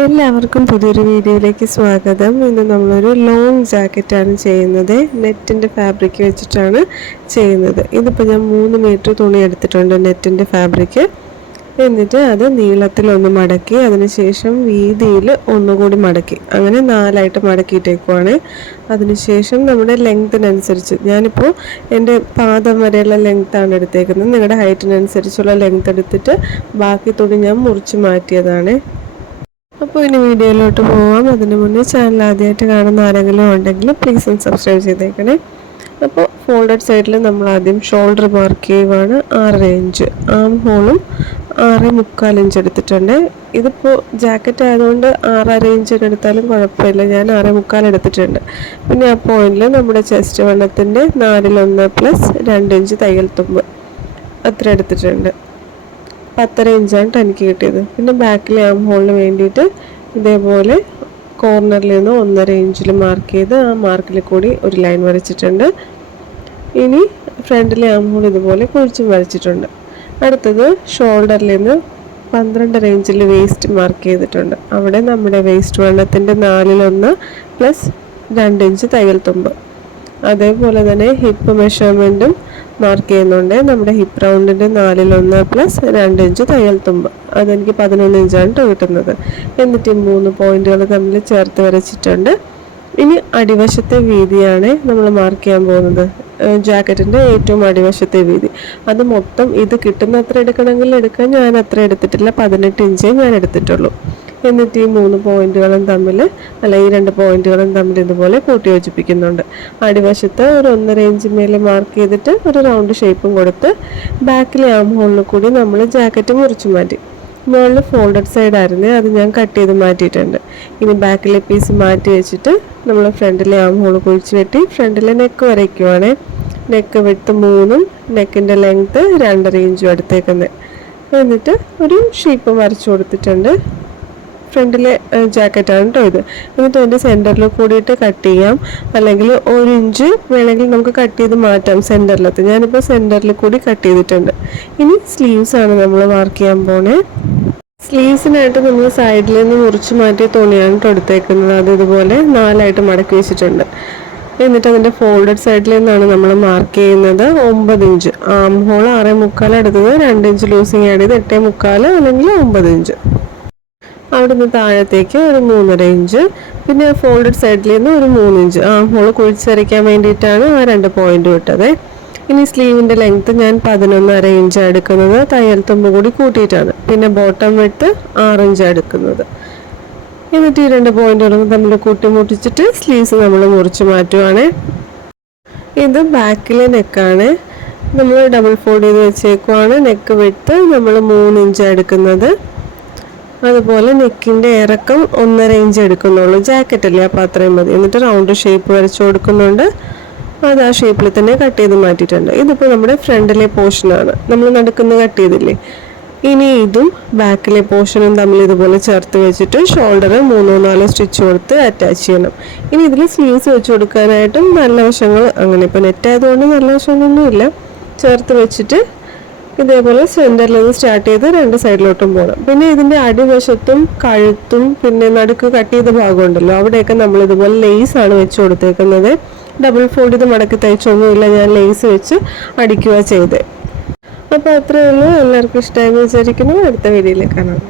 എല്ലാവർക്കും പുതിയൊരു വീഡിയോയിലേക്ക് സ്വാഗതം. ഇന്ന് നമ്മളൊരു ലോങ് ജാക്കറ്റാണ് ചെയ്യുന്നത്. നെറ്റിന്റെ ഫാബ്രിക് വെച്ചിട്ടാണ് ചെയ്യുന്നത്. ഇതിപ്പോൾ ഞാൻ മൂന്ന് മീറ്റർ തുണി എടുത്തിട്ടുണ്ട് നെറ്റിന്റെ ഫാബ്രിക് എന്നിട്ട് അത് നീളത്തിലൊന്ന് മടക്കി അതിനുശേഷം വീതിയിൽ ഒന്നുകൂടി മടക്കി. അങ്ങനെ നാലായിട്ട് മടക്കിയിട്ടേക്കുവാണ്. അതിനുശേഷം നമ്മുടെ ലെങ്ത്തിനനുസരിച്ച് ഞാനിപ്പോൾ എന്റെ പാദം വരെയുള്ള ലെങ്ത്താണ് എടുത്തേക്കുന്നത്. നിങ്ങളുടെ ഹൈറ്റിനനുസരിച്ചുള്ള ലെങ്ത് എടുത്തിട്ട് ബാക്കി തുണി ഞാൻ മുറിച്ച് മാറ്റിയതാണ്. അപ്പോൾ ഇനി വീഡിയോയിലോട്ട് പോവാം. അതിന് മുന്നേ ചാനൽ ആദ്യമായിട്ട് കാണുന്ന ആരെങ്കിലും ഉണ്ടെങ്കിൽ പ്ലീസ് ഒന്ന് സബ്സ്ക്രൈബ് ചെയ്തേക്കണേ. അപ്പോൾ ഫോൾഡഡ് സൈഡിൽ നമ്മൾ ആദ്യം ഷോൾഡർ മാർക്ക് ചെയ്യുവാണ്. ആറര ഇഞ്ച് ആം ഹോളും ആറ് മുക്കാൽ ഇഞ്ച് എടുത്തിട്ടുണ്ട്. ഇതിപ്പോൾ ജാക്കറ്റ് ആയതുകൊണ്ട് ആറര ഇഞ്ച് എടുത്താലും കുഴപ്പമില്ല. ഞാൻ ആറ് മുക്കാൽ എടുത്തിട്ടുണ്ട്. പിന്നെ ആ പോയിന്റിൽ നമ്മുടെ ചെസ്റ്റ് വണ്ണത്തിന്റെ നാലിലൊന്ന് പ്ലസ് രണ്ട് ഇഞ്ച് തയ്യൽ തുമ്പ്. അത്ര എടുത്തിട്ടുണ്ട്. പത്തര ഇഞ്ചാണ് എനിക്ക് കിട്ടിയത്. പിന്നെ ബാക്കിലെ ആം ഹോളിന് വേണ്ടിയിട്ട് ഇതേപോലെ കോർണറിൽ നിന്ന് ഒന്നര ഇഞ്ചിൽ മാർക്ക് ചെയ്ത് ആ മാർക്കിൽ കൂടി ഒരു ലൈൻ വരച്ചിട്ടുണ്ട്. ഇനി ഫ്രണ്ടിലെ ആം ഹോൾ ഇതുപോലെ കുഴിച്ചും വരച്ചിട്ടുണ്ട്. അടുത്തത് ഷോൾഡറിൽ നിന്ന് പന്ത്രണ്ട് റേഞ്ചിൽ വേസ്റ്റ് മാർക്ക് ചെയ്തിട്ടുണ്ട്. അവിടെ നമ്മുടെ വേസ്റ്റ് വെള്ളത്തിന്റെ നാലിലൊന്ന് പ്ലസ് രണ്ട് ഇഞ്ച് തയ്യൽ തുമ്പ്. അതേപോലെ തന്നെ ഹിപ്പ് മെഷർമെന്റും മാർക്ക് ചെയ്യുന്നുണ്ട്. നമ്മുടെ ഹിപ്പ് റൗണ്ടിന്റെ നാലിലൊന്ന് പ്ലസ് രണ്ട് ഇഞ്ച് തയ്യൽ തുമ്പ്. അതെനിക്ക് പതിനൊന്ന് ഇഞ്ചാണ് കേട്ടോ കിട്ടുന്നത്. എന്നിട്ട് ഈ മൂന്ന് പോയിന്റുകൾ തമ്മിൽ ചേർത്ത് വരച്ചിട്ടുണ്ട്. ഇനി അടിവശത്തെ വീതിയാണ് നമ്മൾ മാർക്ക് ചെയ്യാൻ പോകുന്നത്. ജാക്കറ്റിന്റെ ഏറ്റവും അടിവശത്തെ വീതി. അത് മൊത്തം ഇത് കിട്ടുന്ന അത്ര എടുക്കണമെങ്കിൽ എടുക്കാൻ ഞാൻ അത്ര എടുത്തിട്ടില്ല. പതിനെട്ട് ഇഞ്ചേ ഞാൻ എടുത്തിട്ടുള്ളൂ. എന്നിട്ട് ഈ മൂന്ന് പോയിന്റുകളും തമ്മിൽ അല്ല ഈ രണ്ട് പോയിന്റുകളും തമ്മിൽ ഇതുപോലെ കൂട്ടി യോജിപ്പിക്കുന്നുണ്ട്. അടിവശത്ത് ഒരു ഒന്നര ഇഞ്ച് മേലെ മാർക്ക് ചെയ്തിട്ട് ഒരു റൗണ്ട് ഷേപ്പും കൊടുത്ത് ബാക്കിലെ ആം ഹോളിൽ കൂടി നമ്മൾ ജാക്കറ്റ് മുറിച്ചു മാറ്റി. മുകളിൽ ഫോൾഡഡ് സൈഡ് ആയിരുന്നു അത് ഞാൻ കട്ട് ചെയ്ത് മാറ്റിയിട്ടുണ്ട്. ഇനി ബാക്കിലെ പീസ് മാറ്റി വെച്ചിട്ട് നമ്മൾ ഫ്രണ്ടിലെ ആം ഹോൾ കുഴിച്ച് വെട്ടി ഫ്രണ്ടിലെ നെക്ക് വരയ്ക്കുവാണേ നെക്ക് വിട്ട് മൂന്നും നെക്കിന്റെ ലെങ്ത്ത് രണ്ടര ഇഞ്ചും എടുത്തേക്കുന്നത് എന്നിട്ട് ഒരു ഷേപ്പ് വരച്ചു കൊടുത്തിട്ടുണ്ട്. ഫ്രണ്ടിലെ ജാക്കറ്റാണ് കേട്ടോ ഇത്. എന്നിട്ട് അതിന്റെ സെന്ററിൽ കൂടിയിട്ട് കട്ട് ചെയ്യാം. അല്ലെങ്കിൽ ഒരു ഇഞ്ച് വേണമെങ്കിൽ നമുക്ക് കട്ട് ചെയ്ത് മാറ്റാം സെന്ററിലത്ത് ഞാനിപ്പോൾ സെന്ററിൽ കൂടി കട്ട് ചെയ്തിട്ടുണ്ട്. ഇനി സ്ലീവ്സ് ആണ് നമ്മൾ മാർക്ക് ചെയ്യാൻ പോണേ. സ്ലീവ്സിനായിട്ട് നമ്മൾ സൈഡിൽ നിന്ന് മുറിച്ച് മാറ്റിയ തുണിയാണ് കേട്ടോ എടുത്തേക്കുന്നത്. അത് ഇതുപോലെ നാലായിട്ട് മടക്കി വെച്ചിട്ടുണ്ട്. എന്നിട്ട് അതിന്റെ ഫോൾഡഡ് സൈഡിൽ നിന്നാണ് നമ്മൾ മാർക്ക് ചെയ്യുന്നത്. ഒമ്പത് ഇഞ്ച്. ആം ഹോൾ ആറേ മുക്കാൽ എടുത്തത്. രണ്ട് ഇഞ്ച് ലൂസിങ് ആഡ് ചെയ്ത് എട്ടേ മുക്കാൽ അല്ലെങ്കിൽ ഒമ്പത് ഇഞ്ച്. അവിടുന്ന് താഴത്തേക്ക് ഒരു മൂന്നര ഇഞ്ച് പിന്നെ ഫോൾഡഡ് സൈഡിൽ നിന്ന് ഒരു മൂന്ന് ഇഞ്ച്. ആ ഹോൾ കുഴിച്ചരയ്ക്കാൻ വേണ്ടിയിട്ടാണ് ആ രണ്ട് പോയിന്റ് വിട്ടത്. ഇനി സ്ലീവിന്റെ ലെങ്ത്ത് ഞാൻ പതിനൊന്നര ഇഞ്ച് എടുക്കുന്നത് തയ്യൽ തുമ്പ് കൂടി കൂട്ടിയിട്ടാണ്. പിന്നെ ബോട്ടം വിട്ട് ആറ് ഇഞ്ച് എടുക്കുന്നത്. എന്നിട്ട് ഈ രണ്ട് പോയിന്റുകളും തമ്മിൽ കൂട്ടിമുട്ടിച്ചിട്ട് സ്ലീവ്സ് നമ്മൾ മുറിച്ച് മാറ്റുവാണ്. ഇത് ബാക്കിലെ നെക്കാണ് നമ്മൾ ഡബിൾ ഫോൾഡ് ചെയ്ത് വെച്ചേക്കുവാണ്. നെക്ക് വിട്ട് നമ്മൾ മൂന്ന് ഇഞ്ച് എടുക്കുന്നത്. അതുപോലെ നെക്കിന്റെ ഇറക്കം ഒന്നര ഇഞ്ച് എടുക്കുന്നുള്ളൂ. ജാക്കറ്റ് അല്ലേ? അപ്പോൾ അത്രയും മതി. എന്നിട്ട് റൗണ്ട് ഷേപ്പ് വരച്ചു കൊടുക്കുന്നുണ്ട്. അത് ആ ഷേപ്പിൽ തന്നെ കട്ട് ചെയ്ത് മാറ്റിയിട്ടുണ്ട്. ഇതിപ്പോൾ നമ്മുടെ ഫ്രണ്ടിലെ പോർഷനാണ് നമ്മൾ നടക്കുന്ന കട്ട് ചെയ്തില്ലേ? ഇനി ഇതും ബാക്കിലെ പോർഷനും തമ്മിൽ ഇതുപോലെ ചേർത്ത് വെച്ചിട്ട് ഷോൾഡർ മൂന്നോ നാലോ സ്റ്റിച്ച് കൊടുത്ത് അറ്റാച്ച് ചെയ്യണം. ഇനി ഇതിൽ സ്ലീവ്സ് വെച്ച് കൊടുക്കാനായിട്ടും നല്ല വശങ്ങൾ അങ്ങനെ ഇപ്പോൾ നെറ്റ് ആയതുകൊണ്ട് നല്ല വശങ്ങളൊന്നുമില്ല. ചേർത്ത് വെച്ചിട്ട് ഇതേപോലെ സെന്ററിൽ നിന്ന് സ്റ്റാർട്ട് ചെയ്ത് രണ്ട് സൈഡിലോട്ടും പോകണം പിന്നെ ഇതിന്റെ അടിവശത്തും കഴുത്തും പിന്നെ നടുക്ക് കട്ട് ചെയ്ത ഭാഗമുണ്ടല്ലോ അവിടെയൊക്കെ നമ്മൾ ഇതുപോലെ ലെയ്സ് ആണ് വെച്ച് കൊടുത്തേക്കുന്നത്. ഡബിൾ ഫോൾഡ് ഇത് മടക്കി തയ്ച്ചൊന്നുമില്ല ഞാൻ ലെയ്സ് വെച്ച് അടിക്കുക ചെയ്തേ. അപ്പോൾ അത്രയേ ഉള്ളൂ. എല്ലാവർക്കും ഇഷ്ടമായി വിചാരിക്കുന്നു. അടുത്ത വീഡിയോയിൽ കാണാം.